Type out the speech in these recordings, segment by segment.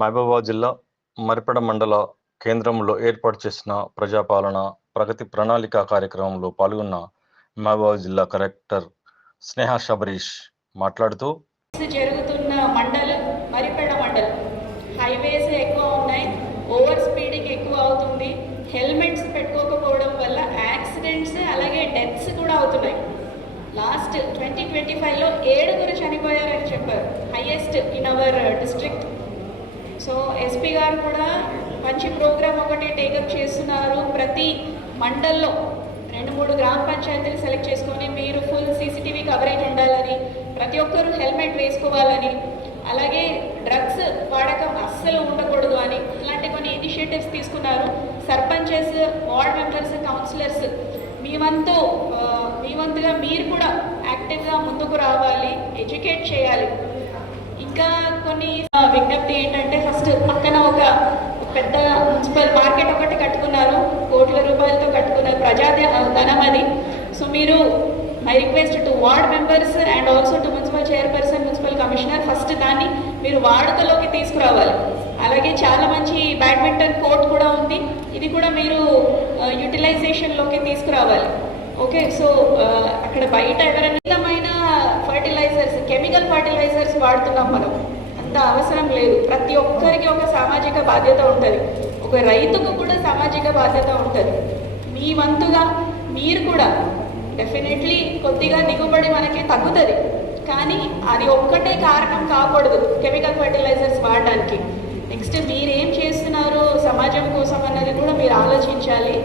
మహబూబాబాద్ జిల్లా మరిపెడ మండల కేంద్రంలో ఏర్పాటు చేసిన ప్రజాపాలన ప్రగతి ప్రణాళిక కార్యక్రమంలో పాల్గొన్న మహబూబాబాద్ జిల్లా కలెక్టర్ స్నేహ శబరీష్ మాట్లాడుతూ జరుగుతున్న మండలం మరిపెడ మండలం హైవేస్ ఎక్కువ ఉన్నాయి, ఓవర్ స్పీడింగ్ ఎక్కువ అవుతుంది, హెల్మెట్స్ పెట్టుకోకపోవడం వల్ల యాక్సిడెంట్స్ అలాగే డెత్స్ కూడా అవుతున్నాయి. లాస్ట్ 2025లో 7 చనిపోయారని చెప్పారు, highest in our district. So SP గారు కూడా మంచి ప్రోగ్రామ్ ఒకటి టేకప్ చేస్తున్నారు. ప్రతి మండల్లో 2-3 గ్రామ పంచాయతీలు సెలెక్ట్ చేసుకొని మీరు ఫుల్ సీసీటీవీ కవరేజ్ ఉండాలని, ప్రతి ఒక్కరూ హెల్మెట్ వేసుకోవాలని, అలాగే డ్రగ్స్ వాడకం అస్సలు ఉండకూడదు అని ఇలాంటి కొన్ని ఇనిషియేటివ్స్ తీసుకున్నారు. సర్పంచెస్, వార్డ్ మెంబర్స్, కౌన్సిలర్స్ మీ వంతుగా మీరు కూడా యాక్టివ్గా ముందుకు రావాలి, ఎడ్యుకేట్ చేయాలి. ఇంకా కొన్ని విజ్ఞప్తి ఏంటంటే, ఫస్ట్ పక్కన ఒక పెద్ద మున్సిపల్ మార్కెట్ ఒకటి కట్టుకున్నారు, కోట్ల రూపాయలతో కట్టుకున్నారు, ప్రజాధనం అది. సో మీరు my request to ward members and also to municipal chairperson, municipal commissioner, first దాన్ని మీరు వాడుకలోకి తీసుకురావాలి. అలాగే చాలా మంచి బ్యాడ్మింటన్ కోర్ట్ కూడా ఉంది, ఇది కూడా మీరు యూటిలైజేషన్లోకి తీసుకురావాలి. ఓకే, సో అక్కడ బయట ఎవరైనా ఫర్టిలైజర్స్, కెమికల్ ఫర్టిలైజర్స్ వాడుతున్నాం మనం, అంత అవసరం లేదు. ప్రతి ఒక్కరికి ఒక సామాజిక బాధ్యత ఉంటుంది, ఒక రైతుకు కూడా సామాజిక బాధ్యత ఉంటుంది. మీ వంతుగా మీరు కూడా డెఫినెట్లీ కొద్దిగా దిగుబడి మనకి తగ్గుతుంది, కానీ అది ఒక్కటే కారణం కాకూడదు కెమికల్ ఫర్టిలైజర్స్ వాడడానికి. నెక్స్ట్ మీరేం చేస్తున్నారు సమాజం కోసం అన్నది కూడా మీరు ఆలోచించాలి.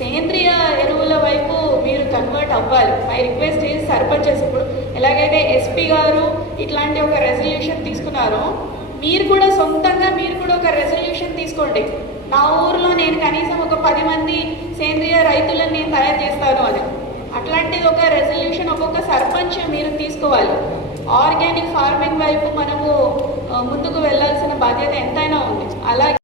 సేంద్రియ ఎరువుల వైపు మీరు కన్వర్ట్ అవ్వాలి. మై రిక్వెస్ట్ ఈజ్ సర్పంచెస్, ఇప్పుడు ఎలాగైతే ఎస్పీ గారు ఇట్లాంటి ఒక రెజల్యూషన్ తీసుకున్నారో, మీరు కూడా సొంతంగా మీరు కూడా ఒక రెజల్యూషన్ తీసుకోండి. నా ఊరిలో నేను కనీసం ఒక 10 మంది సేంద్రియ రైతులను నేను తయారు చేస్తాను అని, అట్లాంటిది ఒక రెజల్యూషన్ ఒక్కొక్క సర్పంచ్ మీరు తీసుకోవాలి. ఆర్గానిక్ ఫార్మింగ్ వైపు మనము ముందుకు వెళ్ళాల్సిన బాధ్యత ఎంతైనా ఉంది. అలాగే